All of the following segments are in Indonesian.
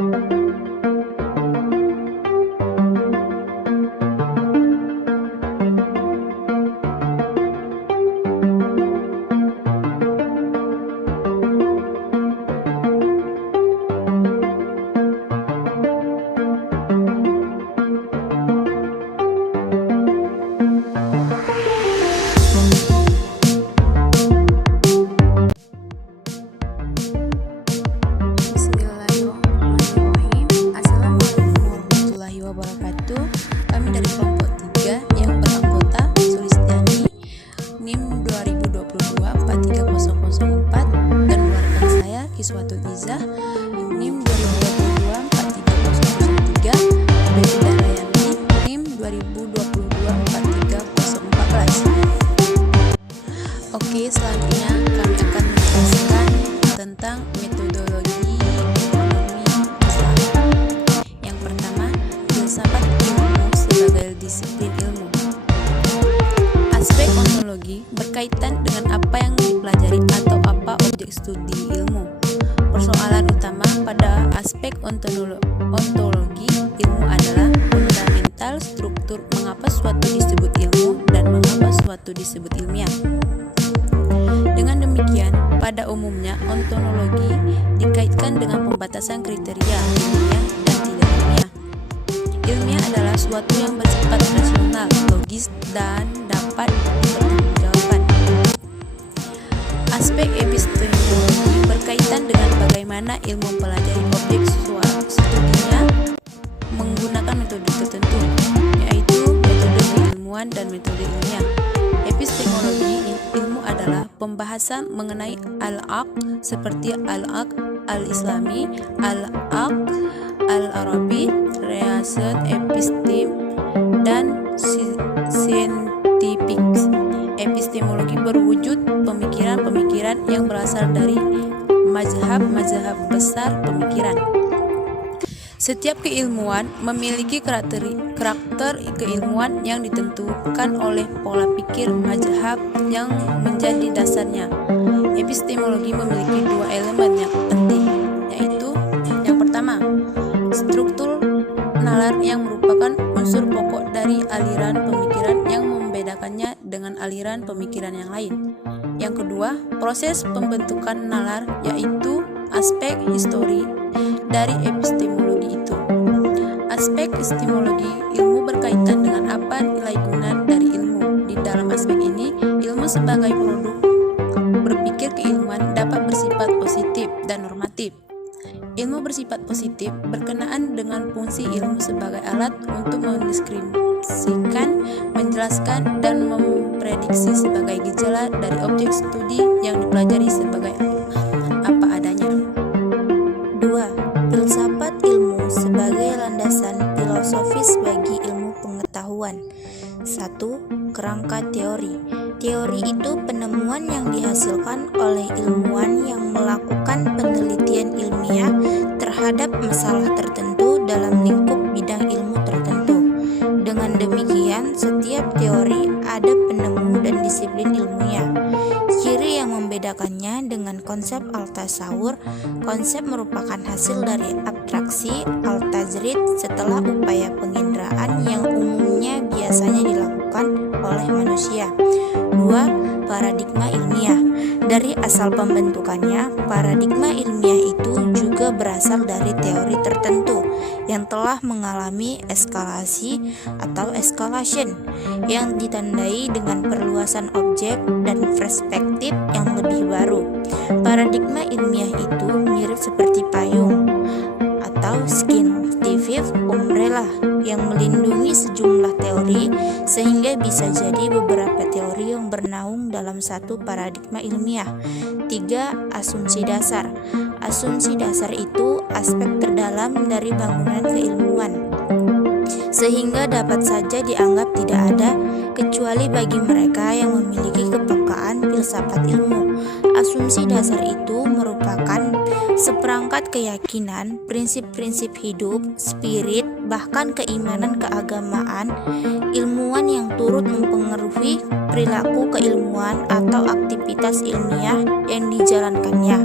Bismillahirrahmanirrahim. Assalamualaikum warahmatullahi wabarakatuh. Kami dari kelompok 3 yang beranggota Sulistiani NIM 2022-43004 dan rekan saya Kiswatul Izzah NIM 2022-43003 Beda Rayanti NIM 2022-43014. Oke, selanjutnya kami akan menjelaskan tentang metodologi ekonomi Islam. Yang pertama, filsafat ilmu sebagai disiplin ilmu. Aspek ontologi berkaitan dengan apa yang dipelajari atau apa objek studi ilmu. Persoalan utama pada aspek ontologi ilmu adalah fundamental struktur mengapa suatu disebut ilmu dan mengapa suatu disebut ilmiah. Dengan demikian, pada umumnya ontologi dikaitkan dengan pembatasan kriteria ilmiah dan tidak ilmiah. Ilmiah adalah suatu yang bersifat rasional, logis, dan dapat dipertanggungjawabkan. Aspek epistemologi berkaitan dengan bagaimana ilmu mempelajari objek studinya menggunakan metode tertentu, yaitu metode keilmuan dan metode ilmiah. Epistemologi ilmu adalah pembahasan mengenai al-aqd seperti al-aqd al-islami, al-aqd al-arabi, reason epistem, dan scientific. Epistemologi berwujud pemikiran-pemikiran yang berasal dari mazhab-mazhab besar pemikiran. Setiap keilmuan memiliki karakter keilmuan yang ditentukan oleh pola pikir mazhab yang menjadi dasarnya. Epistemologi memiliki dua elemen yang penting, yaitu yang pertama, struktur nalar yang merupakan unsur pokok dari aliran pemikiran yang membedakannya dengan aliran pemikiran yang lain. Yang kedua, proses pembentukan nalar, yaitu aspek histori dari epistemologi itu. Aspek epistemologi ilmu berkaitan dengan apa nilai guna dari ilmu. Di dalam aspek ini, ilmu sebagai produk berpikir keilmuan dapat bersifat positif dan normatif. Ilmu bersifat positif berkenaan dengan fungsi ilmu sebagai alat untuk mendeskripsikan, menjelaskan, dan memprediksi sebagai gejala dari objek studi yang dipelajari sebagai apa adanya. 2. Filsafat ilmu sebagai landasan filosofis bagi ilmu pengetahuan. 1. Kerangka teori. Teori itu penemuan yang dihasilkan oleh ilmuwan yang melakukan penelitian ilmiah terhadap masalah tertentu dalam lingkup bidang ilmu tertentu. Dengan demikian, setiap teori ada penemu dan disiplin ilmiah. Ciri yang membedakannya dengan konsep al-tasawur, konsep merupakan hasil dari abstraksi al-tajrid setelah upaya penginderaan yang umumnya biasanya dilakukan oleh manusia. 2. Paradigma ilmiah. Dari asal pembentukannya, paradigma ilmiah itu juga berasal dari teori tertentu yang telah mengalami eskalasi atau escalation yang ditandai dengan perluasan objek dan perspektif yang lebih baru. Paradigma ilmiah itu mirip seperti payung atau scientific umbrella yang melindungi sejumlah teori sehingga bisa jadi beberapa teori yang bernaung dalam satu paradigma ilmiah. 3. Asumsi dasar. Asumsi dasar itu aspek terdalam dari bangunan keilmuan sehingga dapat saja dianggap tidak ada kecuali bagi mereka yang memiliki kepekaan filsafat ilmu. Asumsi dasar itu merupakan seperangkat keyakinan, prinsip-prinsip hidup, spirit, bahkan keimanan keagamaan ilmuwan yang turut mempengaruhi perilaku keilmuan atau aktivitas ilmiah yang dijalankannya.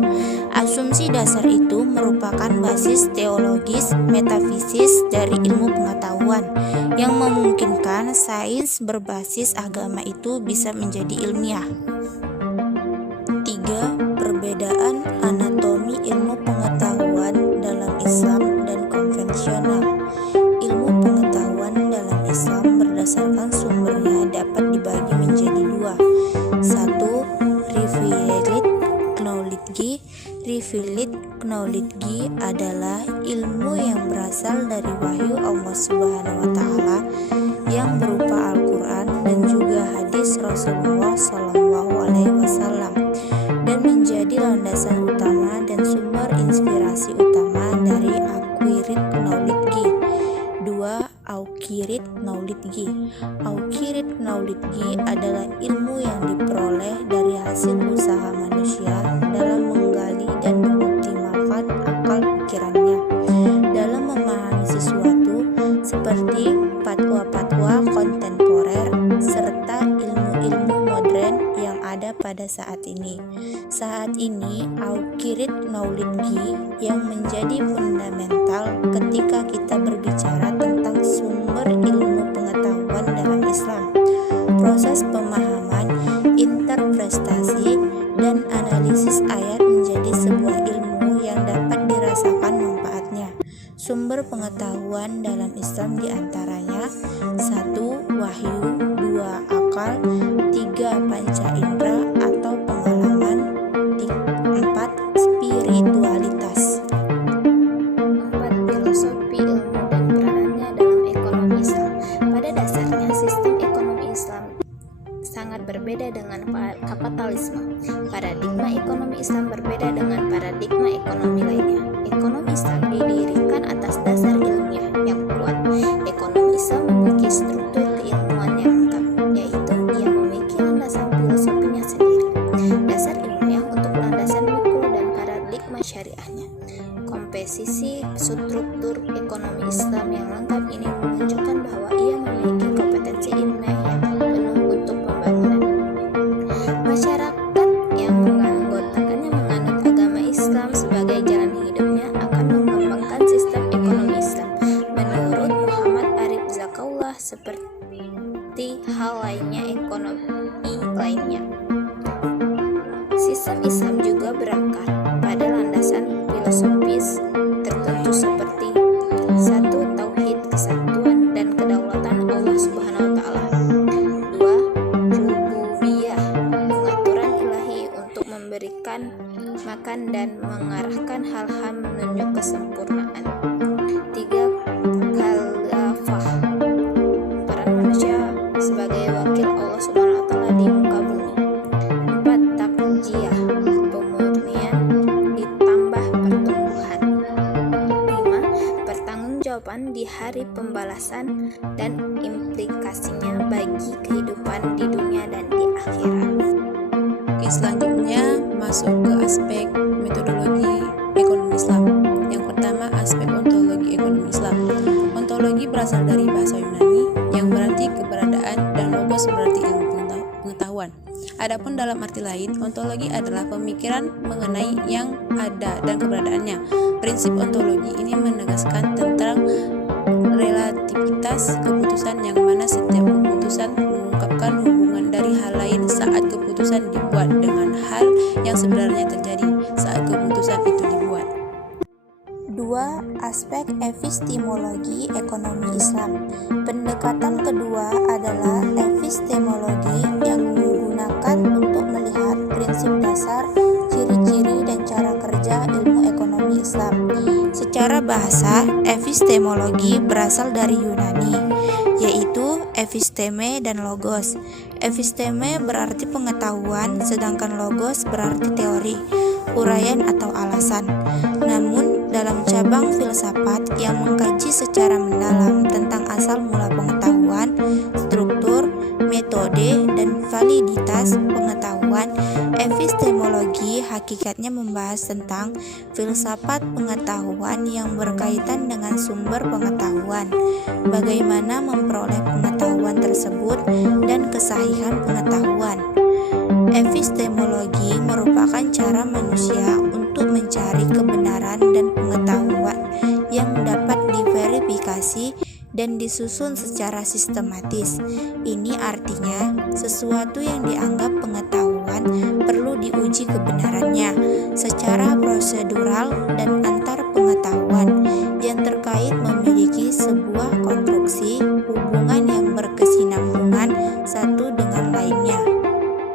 Asumsi dasar itu merupakan basis teologis metafisis dari ilmu pengetahuan yang memungkinkan sains berbasis agama itu bisa menjadi ilmiah. 3. Perbedaan anatomi ilmu pengetahuan dalam Islam dan konvensional. Ilmu pengetahuan dalam Islam berdasarkan sumbernya dapat dibagi menjadi dua. 1. Revealed knowledge. Revealed knowledge adalah ilmu yang berasal dari wahyu Allah Subhanahu wa taala yang berupa Al-Qur'an dan juga hadis Rasulullah Shallallahu alaihi wasallam dan menjadi landasan utama dan sumber inspirasi utama dari acquired knowledge. 2. Accurate knowledge. Accurate knowledge adalah ilmu yang diperoleh dari hasil usaha manusia dalam menggali dan mengoptimalkan akal pikirannya dalam memahami sesuatu, seperti fatwa-fatwa kontemporer serta ilmu-ilmu modern yang ada pada saat ini. Saat ini, accurate knowledge yang menjadi fundamental ketika kita berbicara tentang sumber ilmu pengetahuan dalam Islam. Proses pemahaman, interpretasi, dan analisis ayat menjadi sebuah ilmu yang dapat dirasakan manfaatnya. Sumber pengetahuan dalam Islam diantaranya 1. Wahyu, 2. Akal, 3. Panca indera atau pengalaman, 4. Spiritualitas. 4. Filosofi ilmu dan peranannya dalam ekonomi Islam. Pada dasarnya sistem ekonomi Islam sangat berbeda dengan kapitalisme. Paradigma ekonomi Islam berbeda dengan paradigma ekonomi lainnya. Ekonomi Islam didirikan atas dasar ilmiah yang kuat. Ekonomi Islam memiliki struktur keilmuan yang lengkap, yaitu ia memiliki landasan filosofinya sendiri, dasar ilmiah untuk landasan mikro dan paradigma syariahnya. Komposisi struktur ekonomi Islam yang lengkap ini menunjukkan bahwa ia memiliki kompetensi ilmiah yang penuh untuk pembangunan. Masyarakat yang menganggotakannya menganut agama Islam sebagai jalan hidupnya akan mengembangkan sistem ekonomi Islam. Menurut Muhammad Arif Zakaullah, seperti hal lainnya ekonomi lainnya, sistem Islam juga berakar pada landasan filosofis tertentu seperti 1. Tauhid, kesatuan dan kedaulatan Allah Subhanahu wa taala. 2. Rububiyah, pengaturan ilahi untuk memberikan makan dan mengarahkan hal-hal menuju kesempurnaan. 3. Khalafah, peran manusia sebagai wakil Allah Subhanahu wa taala di muka bumi. 4. Taqjiyah, pemurnian ditambah pertumbuhan. 5. Pertanggungjawaban di hari pembalasan dan implikasinya bagi kehidupan di dunia dan di akhirat. Oke, selanjutnya masuk ke aspek metodologi ekonomi Islam. Yang pertama, aspek ontologi ekonomi Islam. Ontologi berasal dari bahasa Yunani yang berarti keberadaan dan logos berarti ilmu pengetahuan. Adapun dalam arti lain, ontologi adalah pemikiran mengenai yang ada dan keberadaannya. Prinsip ontologi ini menegaskan tentang relativitas keputusan yang mana setiap keputusan mengungkapkan hubungan dari hal lain saat keputusan dibuat dengan hal yang sebenarnya terjadi saat keputusan itu dibuat. 2. Aspek epistemologi ekonomi Islam. Pendekatan kedua adalah epistemologi yang digunakan untuk melihat prinsip dasar, ciri-ciri dan cara kerja ilmu ekonomi Islam. Secara bahasa, epistemologi berasal dari Yunani, yaitu episteme dan logos. Episteme berarti pengetahuan, sedangkan logos berarti teori, uraian atau alasan. Namun, dalam cabang filsafat yang mengkaji secara mendalam tentang asal mula pengetahuan, struktur, metode, dan validitas pengetahuan, pengetahuan. Epistemologi hakikatnya membahas tentang filsafat pengetahuan yang berkaitan dengan sumber pengetahuan, bagaimana memperoleh pengetahuan tersebut, dan kesahihan pengetahuan. Epistemologi merupakan cara manusia untuk mencari kebenaran dan pengetahuan yang dapat diverifikasi dan disusun secara sistematis. Ini artinya sesuatu yang dianggap pengetahuan perlu diuji kebenarannya secara prosedural dan antar pengetahuan yang terkait memiliki sebuah konstruksi hubungan yang berkesinambungan satu dengan lainnya.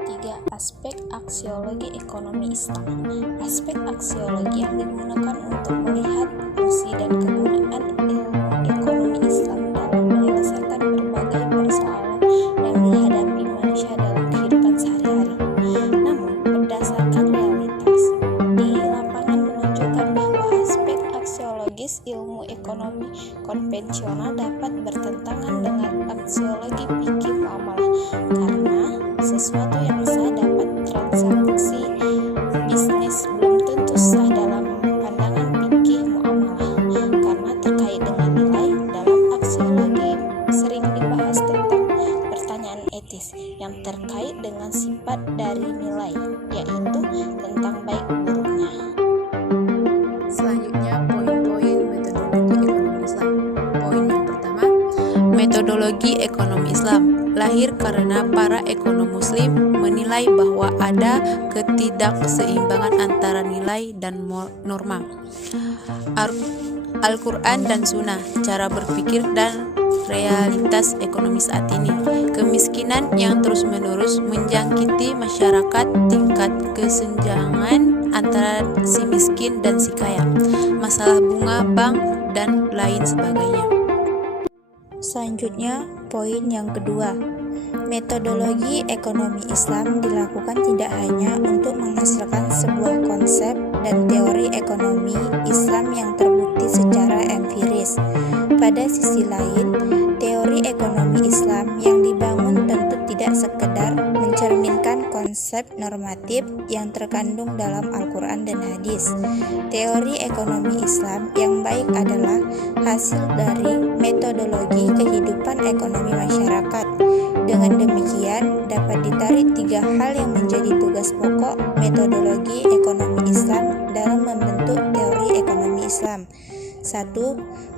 3. Aspek aksiologi ekonomi Islam. Aspek aksiologi yang digunakan untuk melihat fungsi dan kegunaan ilmu ekonomi Islam dalam menyelesaikan berbagai persoalan yang dihadapi manusia dalam kehidupan sehari-hari. Namun, berdasarkan realitas di lapangan menunjukkan bahwa aspek aksiologis ilmu ekonomi konvensional dapat bertentangan dengan aksiologi fikih muamalah, karena sesuatu yang sah dapat transaksi bisnis belum tentu sah dalam pandangan fikih muamalah, karena terkait dengan nilai. Dalam aksiologi sering dibahas tentang pertanyaan etis yang terkait dengan sifat dari nilai, yaitu tentang baik buruknya. Selanjutnya, poin-poin metodologi ekonomi Islam. Poin yang pertama, metodologi ekonomi Islam lahir karena para ekonom muslim menilai bahwa ada ketidakseimbangan antara nilai dan norma. Al-Quran dan Sunnah, cara berpikir dan realitas ekonomi saat ini. Kemiskinan yang terus-menerus menjangkiti masyarakat, tingkat kesenjangan antara si miskin dan si kaya, masalah bunga bank, dan lain sebagainya. Selanjutnya, poin yang kedua. Metodologi ekonomi Islam dilakukan tidak hanya untuk menghasilkan sebuah konsep dan teori ekonomi Islam yang terbukti secara empiris. Pada sisi lain, teori ekonomi Islam yang dibangun tentu tidak sekedar mencerminkan konsep normatif yang terkandung dalam Al-Quran dan hadis. Teori ekonomi Islam yang baik adalah hasil dari metodologi kehidupan ekonomi masyarakat. Dengan demikian, dapat ditarik 3 hal yang menjadi tugas pokok metodologi ekonomi Islam dalam membentuk teori ekonomi Islam. 1.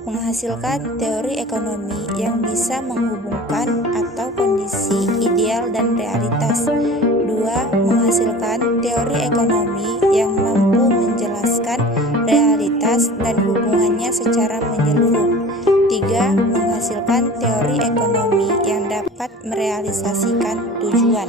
Menghasilkan teori ekonomi yang bisa menghubungkan atau kondisi ideal dan realitas. 2. Menghasilkan teori ekonomi yang mampu menjelaskan realitas dan hubungannya secara menyeluruh. 3. Menghasilkan teori ekonomi yang dapat merealisasikan tujuan.